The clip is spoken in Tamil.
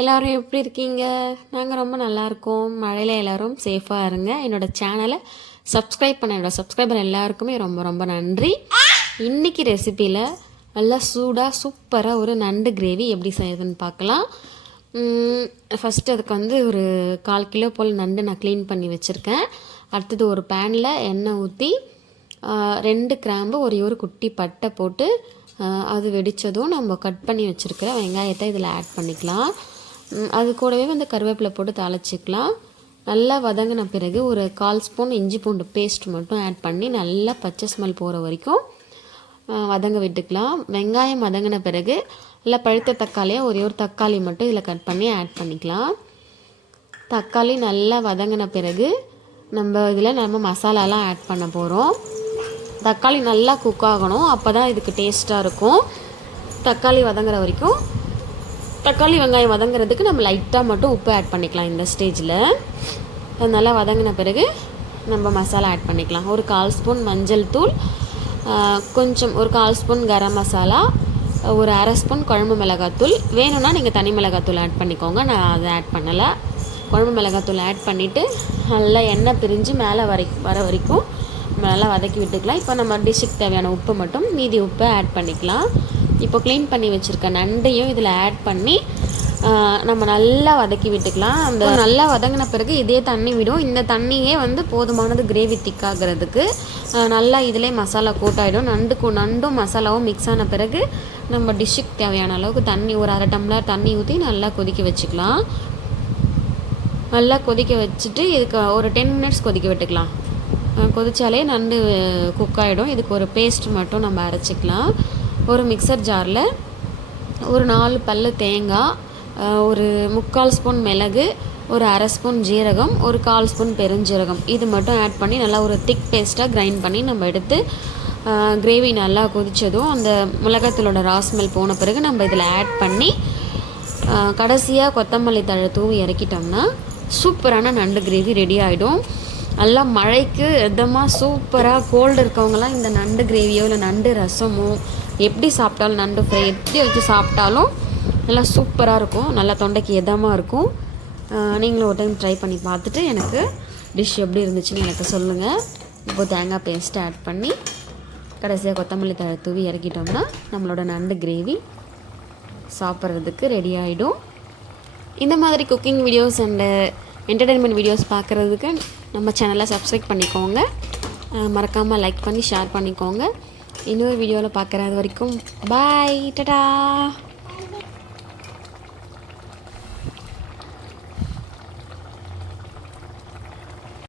எல்லோரும் எப்படி இருக்கீங்க? நாங்கள் ரொம்ப நல்லா இருக்கோம். மழையில் எல்லோரும் சேஃபாக இருங்க. என்னோட சேனலை சப்ஸ்கிரைப் பண்ண என்னோடய சப்ஸ்கிரைபர் எல்லாருக்குமே ரொம்ப ரொம்ப நன்றி. இன்றைக்கி ரெசிப்பியில் நல்லா சூடாக சூப்பராக ஒரு நண்டு கிரேவி எப்படி செய்யுதுன்னு பார்க்கலாம். ஃபஸ்ட்டு அதுக்கு வந்து ஒரு கால் கிலோ போல் நண்டு நான் க்ளீன் பண்ணி வச்சுருக்கேன். அடுத்தது ஒரு பேனில் எண்ணெய் ஊற்றி ரெண்டு கிராம்பு ஒரே ஒரு குட்டி பட்டை போட்டு அது வெடித்ததும் நம்ம கட் பண்ணி வச்சுருக்கிற வெங்காயத்தை இதில் ஆட் பண்ணிக்கலாம். அது கூடவே வந்து கருவேப்பிலை போட்டு தாளிச்சிக்கலாம். நல்லா வதங்கின பிறகு ஒரு கால் ஸ்பூன் இஞ்சி பூண்டு பேஸ்ட் மட்டும் ஆட் பண்ணி நல்லா பச்சை ஸ்மெல் போகிற வரைக்கும் வதங்க விட்டுக்கலாம். வெங்காயம் வதங்கின பிறகு நல்லா பழுத்த தக்காளியாக ஒரே ஒரு தக்காளி மட்டும் இதில் கட் பண்ணி ஆட் பண்ணிக்கலாம். தக்காளி நல்லா வதங்கின பிறகு நம்ம இதில் நம்ம மசாலாலாம் ஆட் பண்ண போகிறோம் தக்காளி நல்லா குக் ஆகணும் அப்போ தான் இதுக்கு டேஸ்ட்டாக இருக்கும். தக்காளி வதங்குற வரைக்கும் தக்காளி வெங்காயம் வதங்குறதுக்கு நம்ம லைட்டாக மட்டும் உப்பு ஆட் பண்ணிக்கலாம் இந்த ஸ்டேஜில் நல்லா வதங்கின பிறகு நம்ம மசாலா ஆட் பண்ணிக்கலாம். ஒரு கால் ஸ்பூன் மஞ்சள் தூள் கொஞ்சம் ஒரு கால் ஸ்பூன் கரம் மசாலா ஒரு அரை ஸ்பூன் குழம்பு மிளகாத்தூள் வேணும்னா நீங்கள் தனி மிளகாத்தூள் ஆட் பண்ணிக்கோங்க. நான் அதை ஆட் பண்ணலை. குழம்பு மிளகாத்தூள் ஆட் பண்ணிவிட்டு நல்லா எண்ணெய் பிரிஞ்சு மேலே வரை வர வரைக்கும் நம்ம நல்லா வதக்கி விட்டுக்கலாம். இப்போ நம்ம டிஷ்ஷுக்கு தேவையான உப்பு மட்டும் மீதி உப்பை ஆட் பண்ணிக்கலாம். இப்போ க்ளீன் பண்ணி வச்சுருக்க நண்டையும் இதில் ஆட் பண்ணி நம்ம நல்லா வதக்கி விட்டுக்கலாம். அந்த நல்லா வதங்கின பிறகு இதே தண்ணி விடும். இந்த தண்ணியே வந்து போதுமானது கிரேவி திக்காகிறதுக்கு நல்லா இதிலே மசாலா கூட்டாயிடும். நண்டுக்கும் நண்டும் மசாலாவும் மிக்ஸ் ஆன பிறகு நம்ம டிஷ்ஷுக்கு தேவையான அளவுக்கு தண்ணி ஒரு அரை டம்ளர் தண்ணி ஊற்றி நல்லா கொதிக்க வச்சுக்கலாம். நல்லா கொதிக்க வச்சுட்டு இதுக்கு ஒரு டென் மினிட்ஸ் கொதிக்க விட்டுக்கலாம். கொதித்தாலே கொதிச்சாலே நண்டு குக் ஆகிடும் இதுக்கு ஒரு பேஸ்ட் மட்டும் நம்ம அரைச்சிக்கலாம். ஒரு மிக்சர் ஜாரில் ஒரு நாலு பல்லு தேங்காய் ஒரு முக்கால் ஸ்பூன் மிளகு ஒரு அரை ஸ்பூன் ஜீரகம் ஒரு கால் ஸ்பூன் பெருஞ்சீரகம். இது மட்டும் ஆட் பண்ணி நல்லா ஒரு திக் பேஸ்ட்டாக கிரைண்ட் பண்ணி நம்ம எடுத்து கிரேவி நல்லா கொதித்ததும் அந்த மிளகாத்தூளோட ராஸ்மெல் போன பிறகு நம்ம இதில் ஆட் பண்ணி கடைசியாக கொத்தமல்லி தழை தூவி இறக்கிட்டோம்னா சூப்பரான நண்டு கிரேவி ரெடி ஆகிடும் நல்லா மழைக்கு இதமாக சூப்பராக கோல்டு இருக்கவங்கலாம் இந்த நண்டு கிரேவியோ இல்லை நண்டு ரசமோ எப்படி சாப்பிட்டாலும் நண்டு ஃப்ரை எப்படி வச்சு சாப்பிட்டாலும் நல்லா சூப்பராக இருக்கும். நல்லா தொண்டைக்கு இதமாக இருக்கும். நீங்களும் ஒரு டைம் ட்ரை பண்ணி பார்த்துட்டு எனக்கு டிஷ் எப்படி இருந்துச்சுன்னு எனக்கு சொல்லுங்கள் இப்போ தேங்காய் பேஸ்ட்டு ஆட் பண்ணி கடைசியாக கொத்தமல்லி தழை தூவி இறக்கிட்டோம்னா நம்மளோட நண்டு கிரேவி சாப்பிட்றதுக்கு ரெடி ஆகிடும் இந்த மாதிரி cooking videos and entertainment videos பார்க்குறதுக்கு நம்ம சேனலை சப்ஸ்கிரைப் பண்ணிக்கோங்க. மறக்காமல் லைக் பண்ணி ஷேர் பண்ணிக்கோங்க. இன்னொரு வீடியோவில் பார்க்குறது வரைக்கும் பாய் டடா